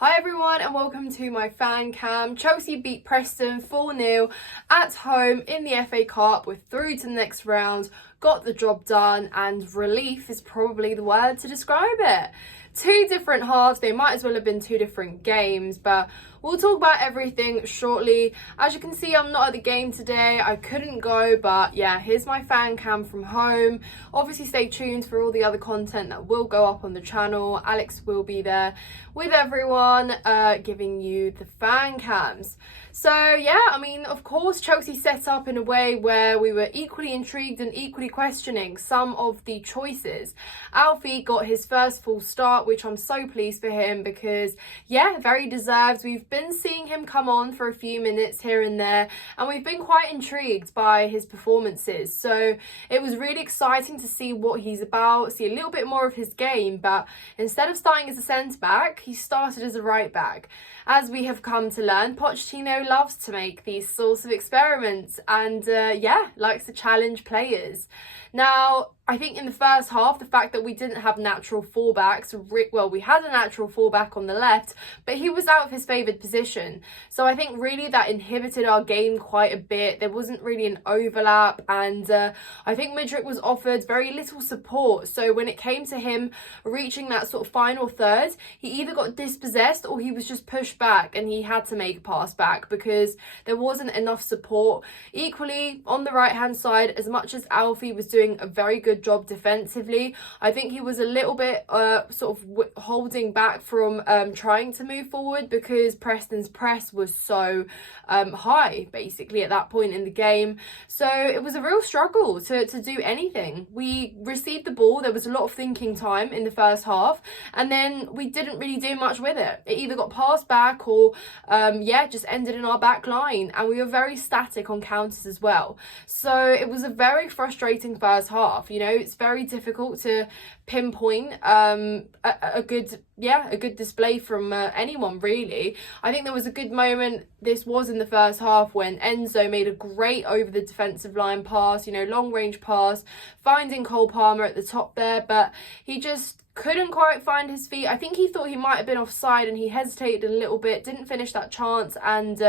Hi everyone and welcome to my fan cam. Chelsea beat Preston 4-0 at home in the FA Cup. We're through to the next round, got the job done, and relief is probably the word to describe it. Two different halves, they might as well have been two different games, but we'll talk about everything shortly. As you can see, I'm not at the game today, I couldn't go, but yeah, here's my fan cam from home. Obviously stay tuned for all the other content that will go up on the channel. Alex will be there with everyone, giving you the fan cams. So yeah, I mean, of course, Chelsea set up in a way where we were equally intrigued and equally questioning some of the choices. Alfie got his first full start, which I'm so pleased for him because, yeah, very deserved. We've been seeing him come on for a few minutes here and there, and we've been quite intrigued by his performances. So it was really exciting to see what he's about, see a little bit more of his game, but instead of starting as a centre-back, he started as a right-back. As we have come to learn, Pochettino loves to make these sorts of experiments and yeah, likes to challenge players. Now, I think in the first half, the fact that we didn't have natural fullbacks, well, we had a natural fullback on the left, but he was out of his favoured position. So I think really that inhibited our game quite a bit. There wasn't really an overlap, and I think Mudryk was offered very little support. So when it came to him reaching that sort of final third, he either got dispossessed or he was just pushed back and he had to make a pass back because there wasn't enough support. Equally, on the right-hand side, as much as Alfie was doing a very good job defensively, I think he was a little bit sort of holding back from trying to move forward because Preston's press was so high basically at that point in the game. So it was a real struggle to do anything. We received the ball, there was a lot of thinking time in the first half, and then we didn't really do much with it. It either got passed back or yeah, just ended in our back line, and we were very static on counters as well. So it was a very frustrating first half. You know, it's very difficult to pinpoint a good display from anyone really. I think there was a good moment, this was in the first half, when Enzo made a great over the defensive line pass, you know, long range pass, finding Cole Palmer at the top there, but he just couldn't quite find his feet. I think he thought he might have been offside and he hesitated a little bit, didn't finish that chance, and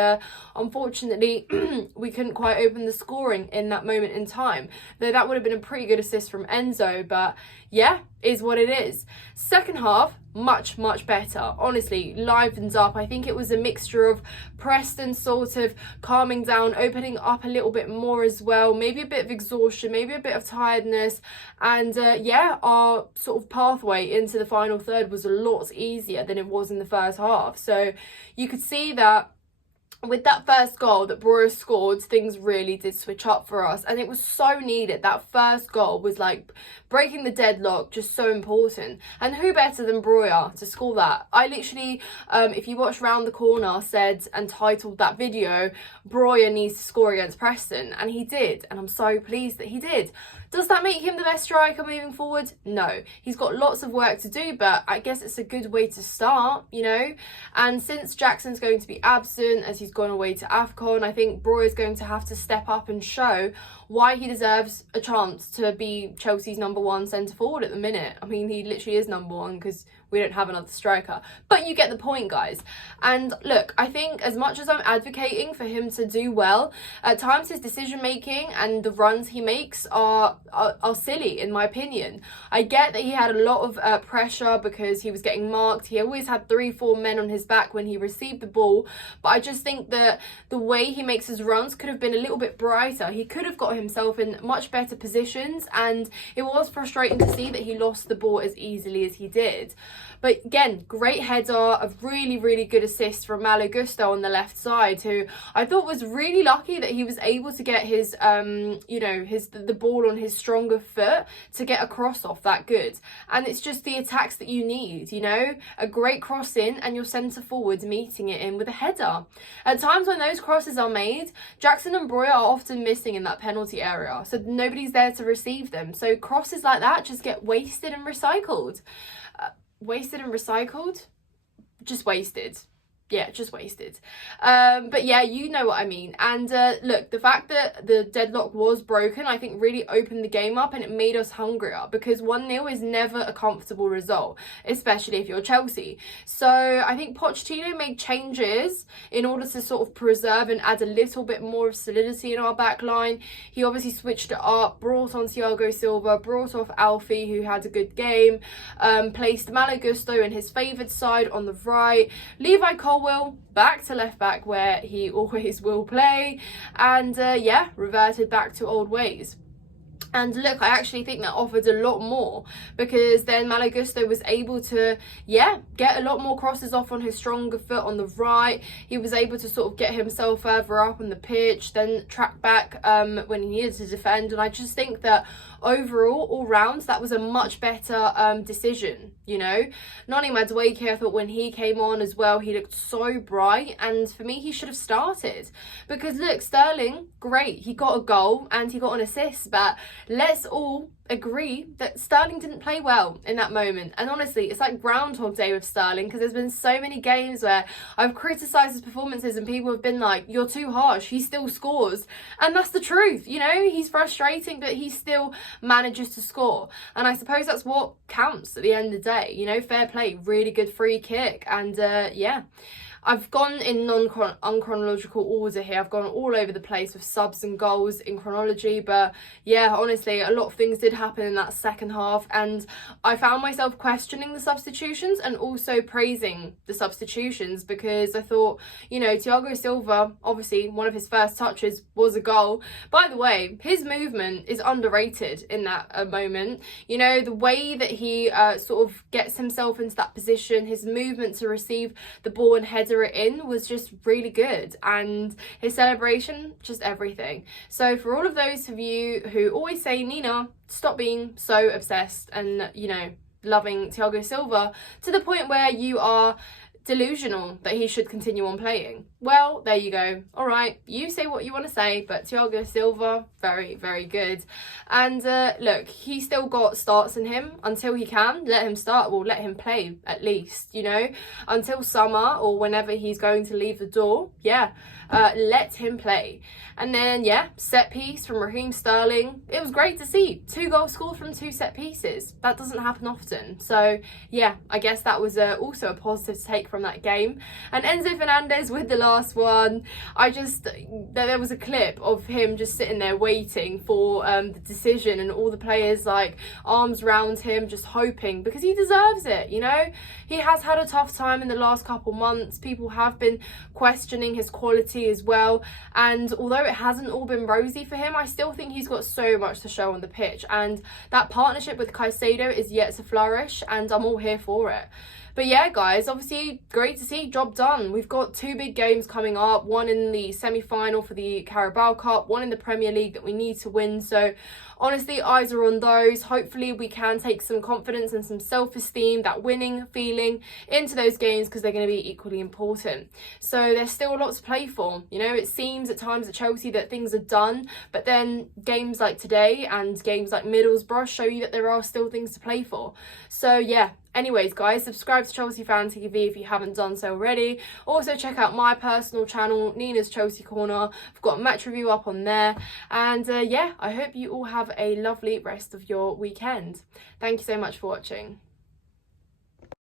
unfortunately we couldn't quite open the scoring in that moment in time. Though that would have been a pretty good assist from Enzo, but yeah, is what it is. Second half, much better, honestly, livened up. I think it was a mixture of Preston sort of calming down, opening up a little bit more as well, maybe a bit of exhaustion, maybe a bit of tiredness, and yeah, our sort of pathway into the final third was a lot easier than it was in the first half. So you could see that with that first goal that Breuer scored, things really did switch up for us, and it was so needed. That first goal was like breaking the deadlock, just so important. And who better than Breuer to score that? I literally, if you watch Round the Corner, said and titled that video, Breuer needs to score against Preston, and he did, and I'm so pleased that he did. Does that make him the best striker moving forward? No. He's got lots of work to do, but I guess it's a good way to start, you know? And since Jackson's going to be absent, as he's gone away to AFCON, I think Breuer's going to have to step up and show why he deserves a chance to be Chelsea's number one centre forward at the minute. I mean, he literally is number one because we don't have another striker. But you get the point, guys. And look, I think as much as I'm advocating for him to do well, at times his decision making and the runs he makes are silly, in my opinion. I get that he had a lot of pressure because he was getting marked. He always had 3-4 men on his back when he received the ball. But I just think that the way he makes his runs could have been a little bit brighter. He could have got himself in much better positions, and it was frustrating to see that he lost the ball as easily as he did. But again, great header, a really good assist from Malo Gusto on the left side, who I thought was really lucky that he was able to get his you know, the ball on his stronger foot to get a cross off that good. And it's just the attacks that you need, you know, a great cross in and your centre forward meeting it in with a header. At times when those crosses are made, Jackson and Breuer are often missing in that penalty area, so nobody's there to receive them. So crosses like that just get wasted and recycled. Wasted and recycled? Just wasted. yeah, just wasted. But yeah, you know what I mean. And look, the fact that the deadlock was broken, I think really opened the game up, and it made us hungrier, because 1-0 is never a comfortable result, especially if you're Chelsea. So I think Pochettino made changes in order to sort of preserve and add a little bit more of solidity in our back line. He obviously switched it up, brought on Thiago Silva, brought off Alfie, who had a good game, placed Malo Gusto in his favoured side on the right, Levi Colwill back to left back where he always will play, and yeah, reverted back to old ways. And look, I actually think that offered a lot more, because then Malo Gusto was able to, yeah, get a lot more crosses off on his stronger foot on the right. He was able to sort of get himself further up on the pitch, then track back when he needed to defend. And I just think that overall, all round, that was a much better decision, you know. Noni Madueke, I thought when he came on as well, he looked so bright, and for me, he should have started. Because look, Sterling, great, he got a goal and he got an assist, but let's all agree that Sterling didn't play well in that moment. And honestly, it's like Groundhog Day with Sterling, because there's been so many games where I've criticised his performances and people have been like, you're too harsh, he still scores. And that's the truth, you know. He's frustrating, but he still manages to score. And I suppose that's what counts at the end of the day, you know. Fair play, really good free kick. And yeah, I've gone in unchronological order here. I've gone all over the place with subs and goals in chronology. But yeah, honestly, a lot of things did happen in that second half. And I found myself questioning the substitutions and also praising the substitutions, because I thought, you know, Thiago Silva, obviously one of his first touches was a goal. By the way, his movement is underrated in that moment. You know, the way that he sort of gets himself into that position, his movement to receive the ball and header it in was just really good, and his celebration, just everything. So for all of those of you who always say, Nina, stop being so obsessed and, you know, loving Thiago Silva to the point where you are delusional that he should continue on playing, well, there you go. All right, you say what you want to say, but Thiago Silva, very, very good. And look, he still got starts in him until he can. Let him start, well, let him play at least, you know, until summer or whenever he's going to leave the door. Yeah, let him play. And then, yeah, set piece from Raheem Sterling. It was great to see 2 goals scored from 2 set pieces. That doesn't happen often. So, yeah, I guess that was also a positive to take from that game. And Enzo Fernandez with the last one. There was a clip of him just sitting there waiting for the decision, and all the players like arms round him, just hoping, because he deserves it, you know. He has had a tough time in the last couple months. People have been questioning his quality as well, and although it hasn't all been rosy for him, I still think he's got so much to show on the pitch, and that partnership with Caicedo is yet to flourish, and I'm all here for it. But yeah, guys, obviously great to see, job done. We've got 2 big games coming up, one in the semi-final for the Carabao Cup, one in the Premier League that we need to win. So honestly, eyes are on those. Hopefully we can take some confidence and some self-esteem, that winning feeling, into those games, because they're going to be equally important. So there's still a lot to play for. You know, it seems at times at Chelsea that things are done, but then games like today and games like Middlesbrough show you that there are still things to play for. So yeah, anyways, guys, subscribe to Chelsea Fan TV if you haven't done so already. Also, check out my personal channel, Nina's Chelsea Corner. I've got a match review up on there. And yeah, I hope you all have a lovely rest of your weekend. Thank you so much for watching.